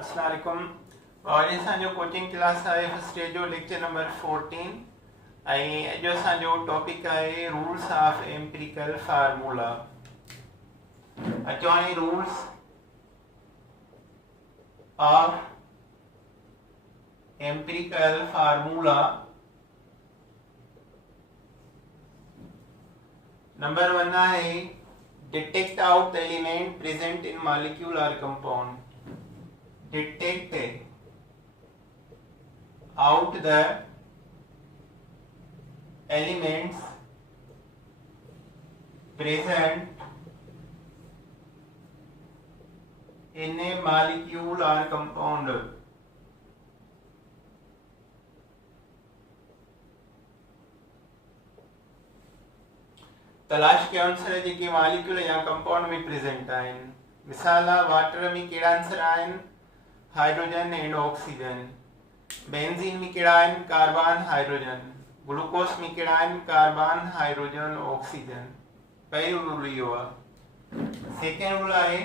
अस्सलाम वालेकुम। और असांजो कोचिंग क्लास आहे फर्स्ट डे जो लेक्चर नंबर 14 ऐं अॼु असांजो टॉपिक आहे रूल्स ऑफ एम्पिरिकल फार्मूला। अचो हाणे rules of empirical formula. Number 1 आहे detect out the element present in molecule और compound. Detect out the elements present in a molecule or compound। तलाश के आंसर जेके मॉलिक्यूल या कंपाउंड में present आहिनि। मिसाल वाटर में कहिड़ा आंसर आहिनि? Hydrogen and oxygen. बेंजीन में कहिड़ा आहिनि? Carbon hydrogen. ग्लूकोस में कहिड़ा आहिनि? Carbon hydrogen oxygen. पहिरियों रूल इहो आहे। सेकेंड रूल आहे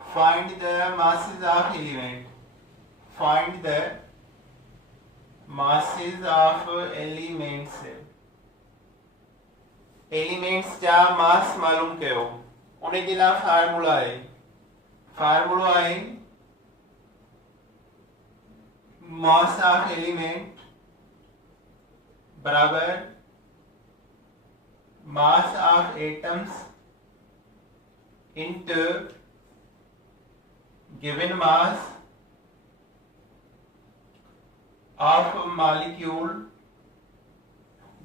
find the masses of element. Find the masses of elements. Elements जा मास मालूम कयो। उन जे लाइ फार्मूला आहे। फार्मूला आहे मास ऑफ एलिमेंट बराबर mass of atoms into given mass of molecule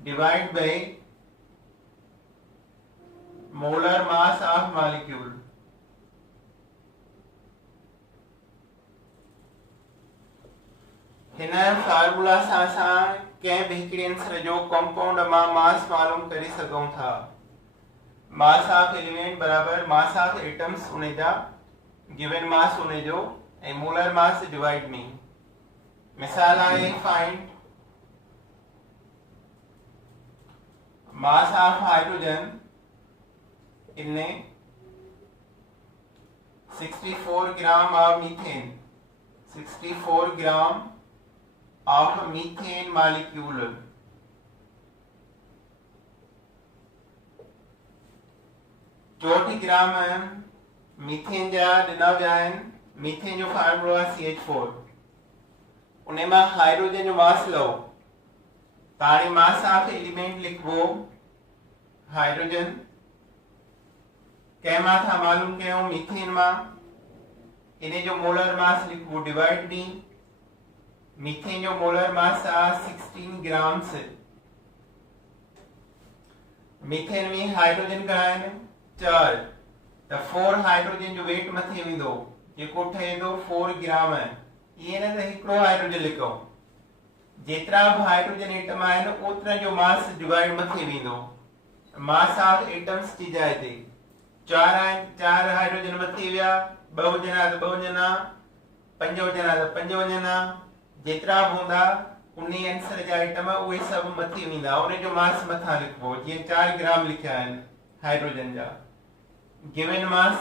divide by molar mass of molecule. हिन फार्मूला सां असां कंहिं बि हिकिड़े आंसर जो कंपाउंड मां मास मालूम करे सघूं था। मास ऑफ एलिमेंट बराबर मास ऑफ एटम्स उन जा गिवन मास उन जो ऐं मोलर मास डिवाइड में। मिसाल आहे find mass of hydrogen in 64 gram of methane। 64 gram of methane molecule। चौटी ग्राम मीथेन जा ॾिना विया आहिनि। मीथेन जो फार्मूलो आहे CH4। उन मां हाइड्रोजन जो मास लो त हाणे मास ऑफ एलिमेंट लिखबो हाइड्रोजन। कंहिं मां था मालूम कयूं? मीथेन मां। इन जो मोलर मास लिखबो डिवाइड बी। मीथेन जो मोलर मास आहे 16 ग्राम्स। मीथेन में हाइड्रोजन घणा आहिनि? 4। त 4 हाइड्रोजन जो वेट मथे वेंदो जेको ठहे थो 4 ग्राम। इहे न त हिकिड़ो हाइड्रोजन लिखो। जेतिरा बि हाइड्रोजन एटम आहिनि ओतिरा जो मास डिवाइड मथे वेंदो। मास ऑफ एटम्स जी जाइ ते 4 आहिनि, 4 हाइड्रोजन मथे विया। 2 हुजनि त 2 हुजनि, 5 हुजनि त 5 हुजनि। जेतिरा बि हूंदा उन आंसर जा आइटम उहे सभु मथे वेंदा। उन जो मास मथां लिखबो। जीअं 4 ग्राम लिखिया आहिनि हाइड्रोजन जा। गिवन मास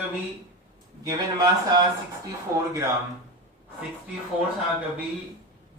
कबी। गिवन मास आहे 64 ग्राम। 64 सां कबी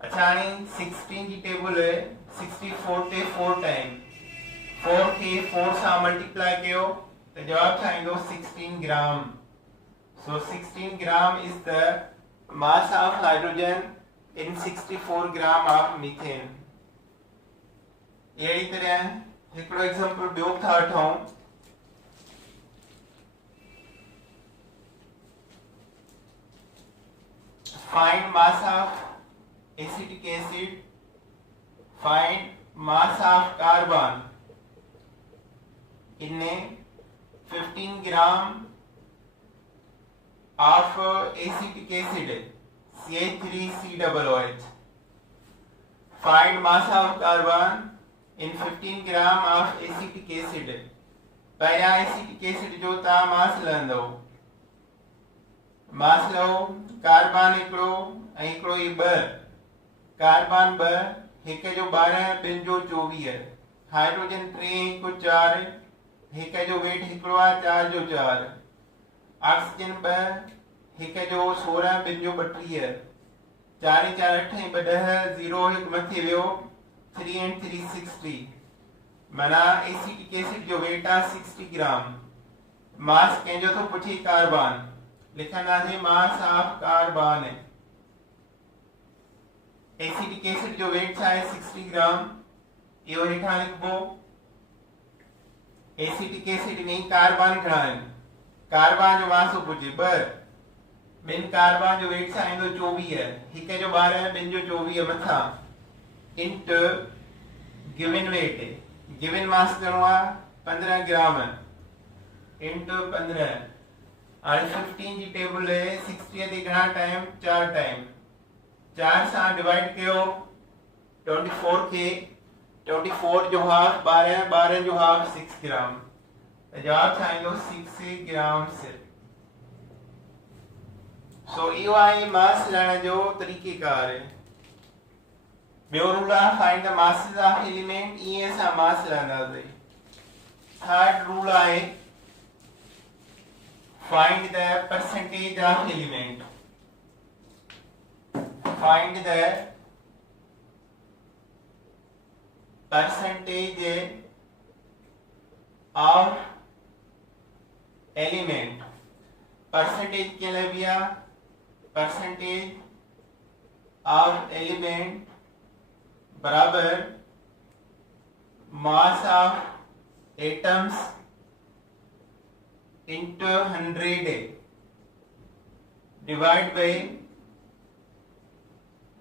अच्छा हाणे 16 जी टेबल 64 ते 4 टाइम 4 के 4 सां मल्टीप्लाई कयो त जवाब ठाहींदो 16 ग्राम। So 16 gram is the mass of hydrogen in 64 gram of methane। अहिड़ी तरह हिकिड़ो एग्जांपल ॿियो था वठूं। Find mass of acetic acid। Find mass of carbon in 15 gram of acetic acid CH3COOH। Find mass of carbon in 15 gram of acetic acid। पहिरियां acetic acid जो तव्हां मास लहंदो। मास low carbon हिकिड़ो ऐं हिकिड़ो ई 2। कार्बन 2, हिक जो 12, ॿिनि जो 24। हाइड्रोजन 3 हिकु 4। हिक जो वेट हिकिड़ो आहे 4 जो 4। ऑक्सीजन 2 हिक जो 16 ॿिनि जो 32 4 × 4 8 ॿ 10 0 हिकु मथे वियो 3 × 3 60 माना एसिटिक एसिड जो वेट आहे 60 ग्राम। मास कंहिंजो थो पुछे कार्बन लिखंदासीं mass of carbon. Acetic acid जो वेट छा आहे 60 ग्राम इहो हेठां लिखबो। एसिटिक एसिड में कार्बन घणा आहिनि कार्बन जो मास पुछे 2 ॿिनि कार्बन जो वेट छा ईंदो 24 हिक जो 12 ॿिनि जो 24 मथां int given weight given mass घणो आहे 15 ग्राम इंटू 15 हाणे 15 जी टेबल 60 ते घणा टाइम 4 टाइम 4 सां डिवाइड कयो 24 खे 24 जो हाफ 12 12 जो हाफ 6 ग्राम जवाब छा ईंदो 6 ग्राम सिर्फ। सो इहो आहे मास लहण जो तरीक़ेकार। ॿियो रूल आहे find the masses of element इहे असां मास लहंदासीं। थर्ड रूल आहे find the percentage of element. Find the percentage of element. Percentage क्या लबिया परसेंटेज ऑफ एलिमेंट बराबर mass of atoms into 100 divide by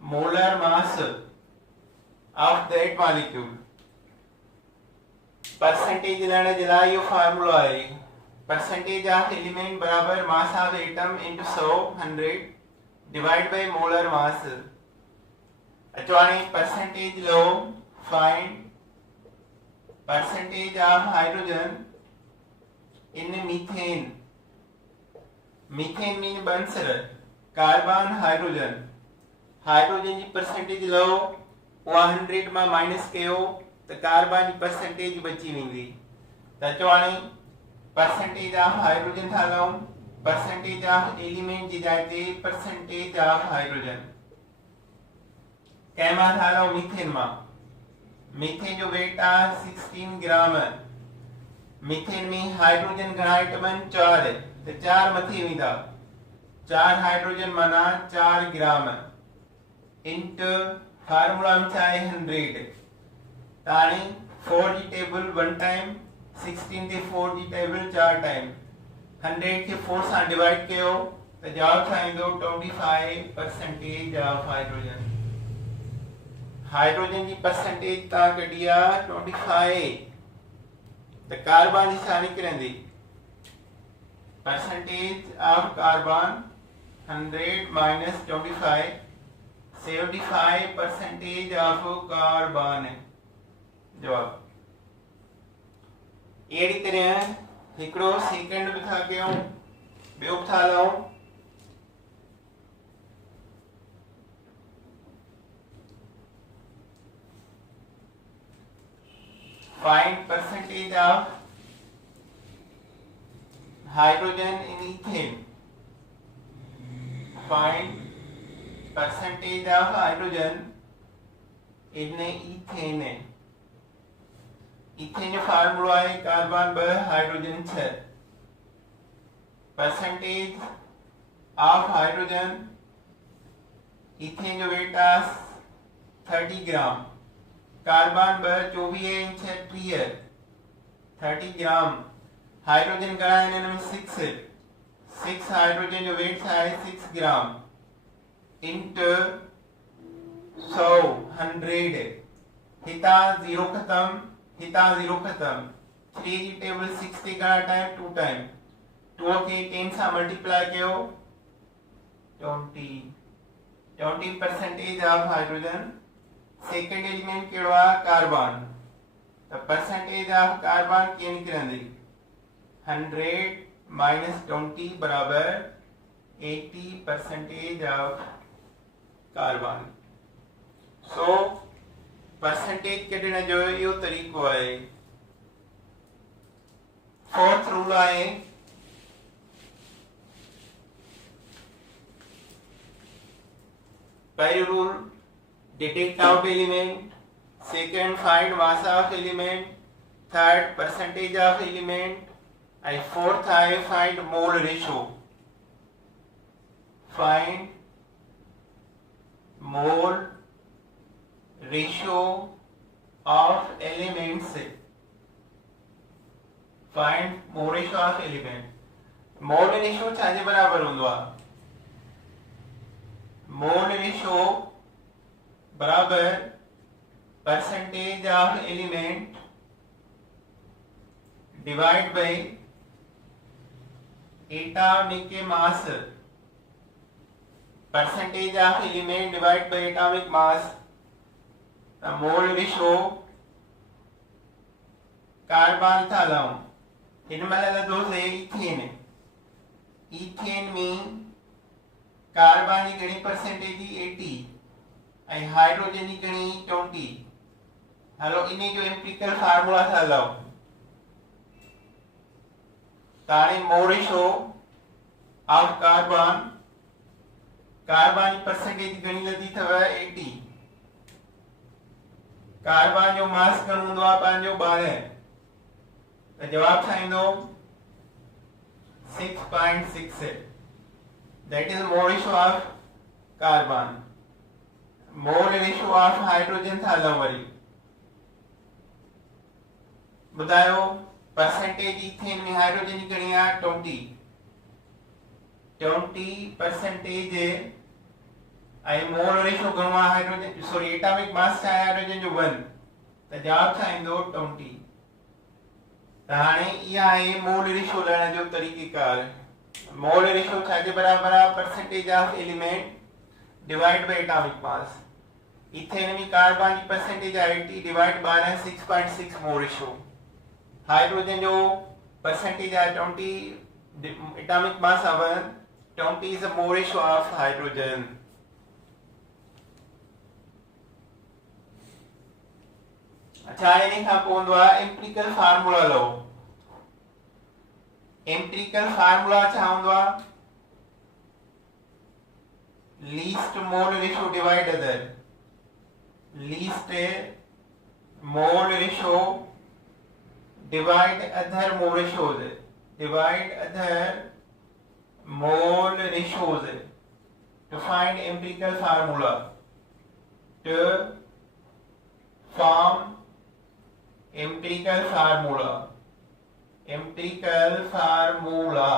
molar mass of that molecule. Percentage लेने जे लाइ इहो formula आहे परसेंटेज ऑफ एलिमेंट बराबर mass of atom into 100 divide by molar mass. अचवानी percentage लो find percentage of hydrogen in methane. Methane mean बंसर carbon hydrogen hydrogen जी percentage लो उहा 100 मां माइनस कयो त कार्बन जी परसेंटेज बची वेंदी। त अचवानी परसेंटेज ऑफ हाइड्रोजन था लऊं परसेंटेज ऑफ एलिमेंट जी जाइ ते परसेंटेज ऑफ हाइड्रोजन कैमा था लऊं मीथेन मां। मीथेन जो वेट आहे 16 ग्राम। मीथेन में हाइड्रोजन घणा आइटम आहिनि 4 त 4 मथे वेंदा 4 हाइड्रोजन माना 4 ग्राम इंट फार्मूला में छा आहे 100 ताणी 4 जी टेबल 1 टाइम 16 ते 4 जी टेबल 4 टाइम 100 के 4 सां डिवाइड कयो त जवाब छा ईंदो 25% ऑफ हाइड्रोजन। हाइड्रोजन जी परसेंटेज ता कढी आहे 25 त कार्बन जी छा निकरंदी percentage of carbon 100 minus 25 75% of carbon जवाब। अहिड़ी तरह हिकिड़ो सेकंड भी था कयूं ॿियो बि था लऊं। Find percentage of hydrogen in ethane. Find percentage of hydrogen in ethane. ethane जो फार्मूला है carbon 2 hydrogen 6। Percentage of hydrogen ethane जो वेट है 30 ग्राम कार्बन 2 24 30 30 ग्राम हाइड्रोजन घणा आहिनि हिन में 6 हाइड्रोजन जो वेट छा आहे 6 ग्राम इंट 100 100 हितां 0 खत्म हितां 0 खत्म 3 जी टेबल 6 ते घणा टाइम 2 टाइम 2 खे 10 सां मल्टीप्लाई कयो 20% ऑफ हाइड्रोजन। सेकंड एलिमेंट केड़ो आहे कार्बन त परसेंटेज ऑफ कार्बन कीअं निकिरंदी 100 माइनस 20 बराबर 80% ऑफ कार्बन। सो परसेंटेज कढण जो इहो तरीक़ो आहे। फोर्थ रूल आहे पहिरियों rule detect out element, second find mass of element, third percentage of element and fourth I find mole ratio. Find mole ratio of elements. Find mole ratio of element. Mole ratio छाजे बराबर होंदो आ. Mole ratio बराबर percentage of element divide by atomic mass. Percentage of element divided by atomic mass. The mole ratio carbon था लाऊं इनमें लगा दो से ethane. Ethane में कार्बन की गणी परसेंटेज 80 और हाइड्रोजन की गणी 20. हेलो इन्हें जो एम्पिरिकल फार्मूला था लाऊं ताने mole ratio of carbon percentage गणी लदी थव 80. कार्बन जो मास घणो हूंदो आहे पंहिंजो 12. त जवाब छा ईंदो 6.6. that is mole ratio of carbon. mole ratio of hydrogen था हलऊं वरी ॿुधायो. परसेंटेज इथेन में हाइड्रोजन की गणी आ 20 परसेंटेज आई मोल रेशियो घणो आ हाइड्रोजन सॉरी एटॉमिक मास छा आहे हाइड्रोजन जो 1. त जवाब छा ईंदो 20. त हाणे इहा आहे मोल रेशियो लहण जो तरीक़ेकार. मोल रेशियो छाजे बराबर आहे percentage of element divide by atomic mass. Ethane में कार्बन की परसेंटेज आहे 80 divide by 6.6 mole ratio. Hydrogen जो परसेंटेज है 20, एटॉमिक मास है 1. 20 is the mole ratio of hydrogen. अच्छा इन्हें खां पोइ हूंदो आहे एम्पिरिकल फार्मूला लो. एम्पिरिकल फार्मूला छा हूंदो आहे least mole ratio divide other. Least mole ratio divide other mole ratios. Divide other mole ratios to find empirical formula. To form empirical formula. Empirical formula.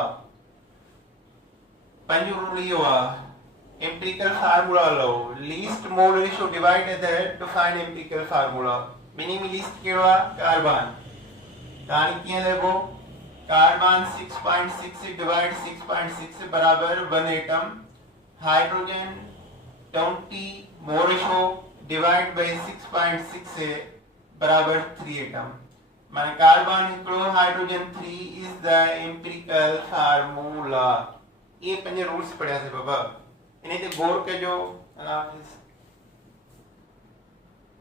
पंज rule yo uh. Empirical formula low. Least mole ratio divide other to find empirical formula. Meaning least केड़ा carbon. तानी किया देखो carbon 6.6 divide 6.6 बराबर 1 atom. Hydrogen 20 mole ratio divide by 6.6 बराबर 3 atom. माने carbon हिकड़ो hydrogen 3 is the empirical formula. ये पंज रूल्स पढ़या से बाबा इने ते गौर कजो. अल्लाह हाफिज़.